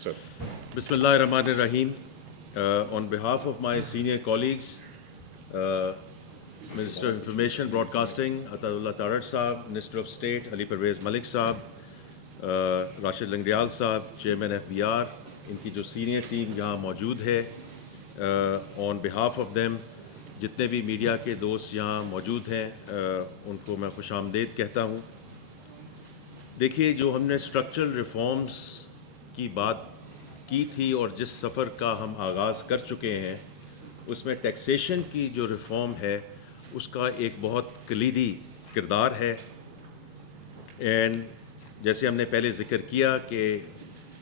Sir. Bismillah ar-Rahman ar-Rahim. On behalf of my senior colleagues, Minister of Information Broadcasting, Atadullah Tarar Saab, Minister of State, Ali Parvez Malik Saab, Rashid Langrial Saab, Chairman FBR, इनकी जो senior team यहाँ मौजूद है, on behalf of them, जितने भी media के दोस्त यहाँ मौजूद हैं, उनको मैं खुशामदीद कहता हूँ। देखिए, जो हमने स्ट्रक्चरल रिफॉर्म्स की बात की थी और जिस सफ़र का हम आगाज़ कर चुके हैं, उसमें टैक्सेशन की जो रिफ़ॉर्म है उसका एक बहुत कलीदी किरदार है। एंड जैसे हमने पहले ज़िक्र किया कि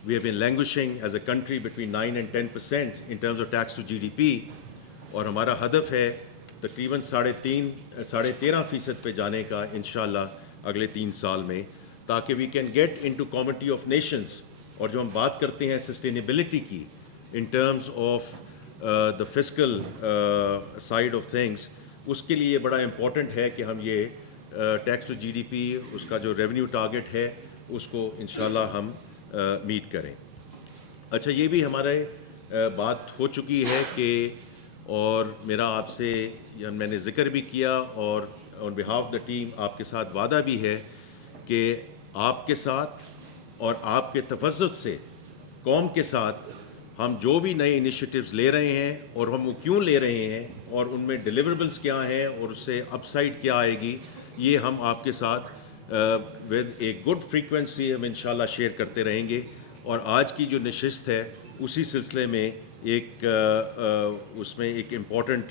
we have been languishing as a country between 9 and 10% in terms of tax to GDP, और हमारा हदफ है तकरीबन 13.5% पे जाने का इंशाअल्लाह अगले 3 साल में, ताकि we can get into community of nations. और जो हम बात करते हैं सस्टेनेबिलिटी की in terms of the fiscal side of things, उसके लिए बड़ा इम्पॉर्टेंट है कि हम ये टैक्स टू जीडीपी, उसका जो रेवेन्यू टारगेट है, उसको इंशाल्लाह हम मीट करें। अच्छा, ये भी हमारे बात हो चुकी है कि, और मेरा आपसे मैंने ज़िक्र भी किया और ऑन बिहाफ द टीम आपके साथ वादा भी है कि आपके साथ और आपके तफज़्ज़ुज़ से कौम के साथ हम जो भी नए इनिशिएटिव्स ले रहे हैं और हम वो क्यों ले रहे हैं और उनमें डिलीवरेबल्स क्या हैं और उससे अपसाइड क्या आएगी, ये हम आपके साथ विद ए गुड फ्रीक्वेंसी हम इंशाल्लाह शेयर करते रहेंगे। और आज की जो नशिस्त है उसी सिलसिले में उसमें एक इम्पॉर्टेंट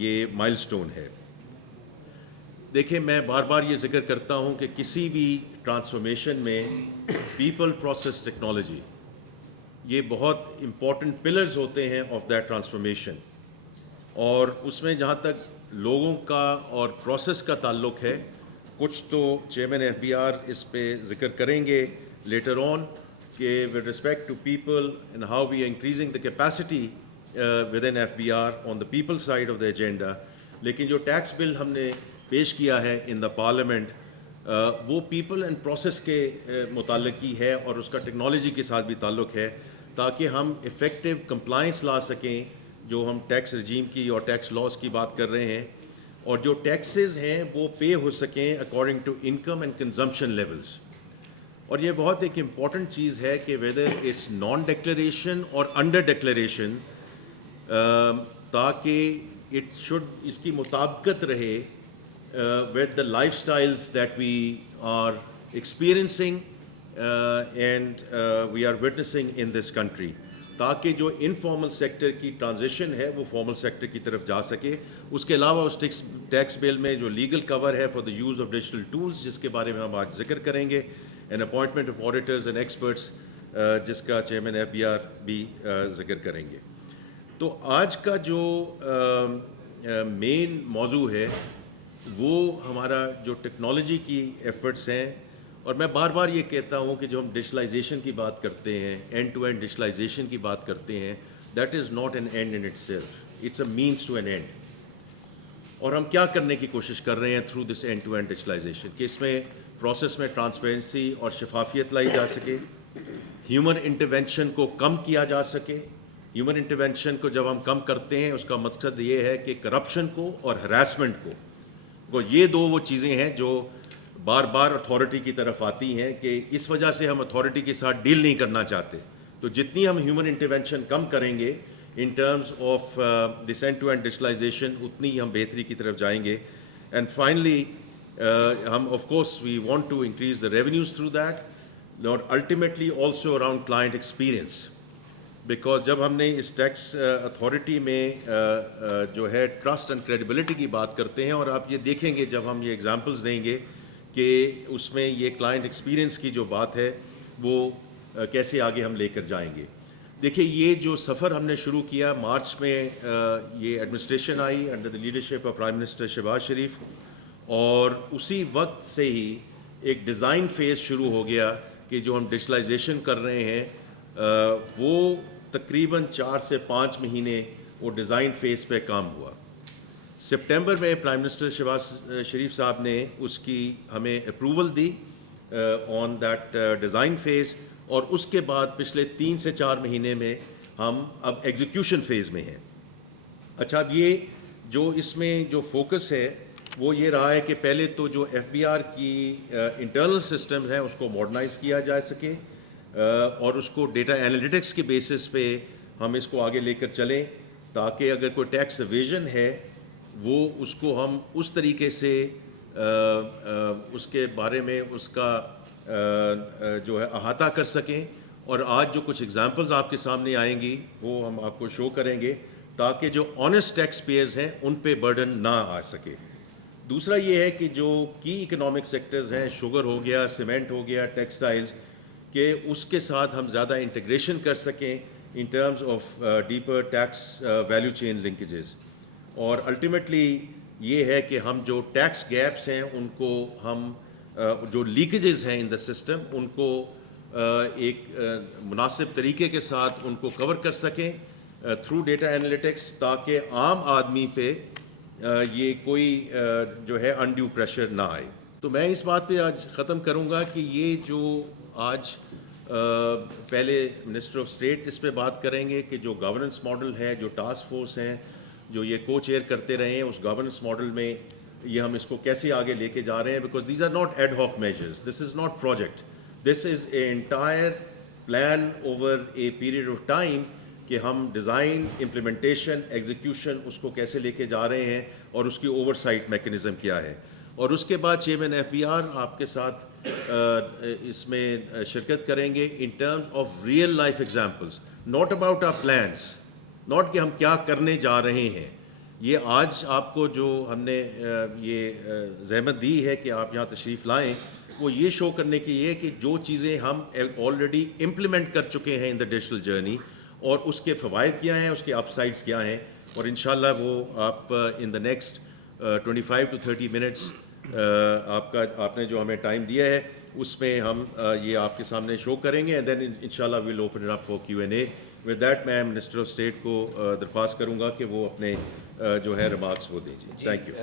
ये माइलस्टोन है। देखिए, मैं बार बार ये जिक्र करता हूँ कि किसी भी ट्रांसफॉर्मेशन में पीपल, प्रोसेस, टेक्नोलॉजी, ये बहुत इम्पॉर्टेंट पिलर्स होते हैं ऑफ दैट ट्रांसफॉर्मेशन। और उसमें जहाँ तक लोगों का और प्रोसेस का ताल्लुक है, कुछ तो चेयरमैन FBR इस पे ज़िक्र करेंगे लेटर ऑन कि with respect to people and how we are increasing the capacity within FBR on the people side of the agenda. लेकिन जो टैक्स बिल हमने पेश किया है इन द पार्लियामेंट, वो पीपल एंड प्रोसेस के मुताल्लिक ही है और उसका टेक्नोलॉजी के साथ भी ताल्लुक़ है, ताकि हम इफ़ेक्टिव कंप्लाइंस ला सकें जो हम टैक्स रजीम की और टैक्स लॉज की बात कर रहे हैं, और जो टैक्सेस हैं वो पे हो सकें according to income and consumption levels. और ये बहुत एक इम्पॉर्टेंट चीज़ है कि वेदर इट्स नॉन डिक्लेरेशन और अंडर डिक्लेरेशन, ताकि इसकी मुताबिकत रहे with the lifestyles that we are experiencing and we are witnessing in this country, ताकि जो इनफॉर्मल सेक्टर की ट्रांजिशन है वो फॉर्मल सेक्टर की तरफ जा सके। उसके अलावा उस टैक्स बिल में जो लीगल कवर है for the use of digital tools, जिसके बारे में हम आज जिक्र करेंगे, and appointment of auditors and experts, जिसका चेयरमैन FBR भी जिक्र करेंगे। तो आज का जो मेन मौजू है वो हमारा जो टेक्नोलॉजी की एफ़र्ट्स हैं। और मैं बार बार ये कहता हूँ कि जो हम डिजिटलाइजेशन की बात करते हैं, एंड टू एंड डिजिटलाइजेशन की बात करते हैं, that is not an end in itself, it's a means to an end. और हम क्या करने की कोशिश कर रहे हैं through this end to end digitalization, कि इसमें प्रोसेस में ट्रांसपेरेंसी और शफाफियत लाई जा सके, ह्यूमन इंटरवेंशन को कम किया जा सके। ह्यूमन इंटरवेंशन को जब हम कम करते हैं, उसका मकसद ये है कि करप्शन को और हरासमेंट को, ये दो वो चीज़ें हैं जो बार बार अथॉरिटी की तरफ आती हैं कि इस वजह से हम अथॉरिटी के साथ डील नहीं करना चाहते। तो जितनी हम ह्यूमन इंटरवेंशन कम करेंगे in terms of this end to end digitalization, उतनी ही हम बेहतरी की तरफ जाएंगे। एंड फाइनली हम of course we want to increase the revenues through that, not ultimately also around client experience. Because जब हमने इस टैक्स अथॉरिटी में जो है ट्रस्ट एंड क्रेडिबिलिटी की बात करते हैं, और आप ये देखेंगे जब हम ये एग्जांपल्स देंगे कि उसमें ये क्लाइंट एक्सपीरियंस की जो बात है वो कैसे आगे हम लेकर जाएंगे। देखिए, ये जो सफ़र हमने शुरू किया मार्च में, ये administration I under the leadership of prime minister Shehbaz Sharif, और उसी वक्त से ही एक डिज़ाइन फेज़ शुरू हो गया कि जो हम डिजिटलाइजेशन कर रहे हैं वो तकरीबन 4 से 5 महीने वो डिज़ाइन फ़ेज़ पे काम हुआ। सितंबर में प्राइम मिनिस्टर शहबाज शरीफ साहब ने उसकी हमें approval the on that design phase, اور اس کے بعد پچھلے 3 سے 4 مہینے میں ہم اب ایگزیکیوشن فیز میں ہیں. اچھا، اب یہ جو اس میں جو فوکس ہے وہ یہ رہا ہے کہ پہلے تو جو ایف بی آر کی انٹرنل سسٹمز ہیں اس کو ماڈرنائز کیا جا سکے اور اس کو ڈیٹا انالیٹکس کے بیسس پہ ہم اس کو آگے لے کر چلیں تاکہ اگر کوئی ٹیکس ایویژن ہے وہ اس کو ہم اس طریقے سے اس کے بارے میں اس کا جو ہے احاطہ کر سکیں. اور آج جو کچھ ایگزامپلز آپ کے سامنے آئیں گی وہ ہم آپ کو شو کریں گے تاکہ جو آنیسٹ ٹیکس پیئرز ہیں ان پہ برڈن نہ آ سکے. دوسرا یہ ہے کہ جو کی اکنامک سیکٹرز ہیں، شوگر ہو گیا، سیمنٹ ہو گیا، ٹیکسٹائلز، کہ اس کے ساتھ ہم زیادہ انٹیگریشن کر سکیں in terms of deeper tax value chain linkages. اور الٹیمیٹلی یہ ہے کہ ہم جو ٹیکس گیپس ہیں ان کو ہم جو لیکیجز ہیں ان دا سسٹم ان کو ایک مناسب طریقے کے ساتھ ان کو کور کر سکیں تھرو ڈیٹا انالیٹکس تاکہ عام آدمی پہ یہ کوئی جو ہے انڈیو پریشر نہ آئے. تو میں اس بات پہ آج ختم کروں گا کہ یہ جو آج پہلے منسٹر آف اسٹیٹ اس پہ بات کریں گے کہ جو گورننس ماڈل ہے، جو ٹاسک فورس ہیں جو یہ کو چیئر کرتے رہے ہیں، اس گورننس ماڈل میں یہ ہم اس کو کیسے آگے لے کے جا رہے ہیں. Because these are not ad hoc measures, this is not project, this is a entire plan over a period of time کہ ہم ڈیزائن، امپلیمنٹیشن، ایگزیکیوشن اس کو کیسے لے کے جا رہے ہیں اور اس کی اوور سائٹ میکنزم کیا ہے. اور اس کے بعد چیئرمین ایف بی آر آپ کے ساتھ اس میں شرکت کریں گے in terms of real life examples, not about our plans, not کہ ہم کیا کرنے جا رہے ہیں. یہ آج آپ کو جو ہم نے یہ زحمت دی ہے کہ آپ یہاں تشریف لائیں، وہ یہ شو کرنے کی یہ کہ جو چیزیں ہم آلریڈی امپلیمنٹ کر چکے ہیں ان دا ڈیجیٹل جرنی اور اس کے فوائد کیا ہیں، اس کے اپ سائڈس کیا ہیں، اور انشاءاللہ وہ آپ ان دا نیکسٹ 25 to 30 منٹس آپ نے جو ہمیں ٹائم دیا ہے اس میں ہم یہ آپ کے سامنے شو کریں گے. اینڈ دین انشاءاللہ we'll open it up for Q&A. With that میں منسٹر آف اسٹیٹ کو درخواست کروں گا کہ وہ اپنے جو ہے ریمارکس وہ دیجیے. Thank you.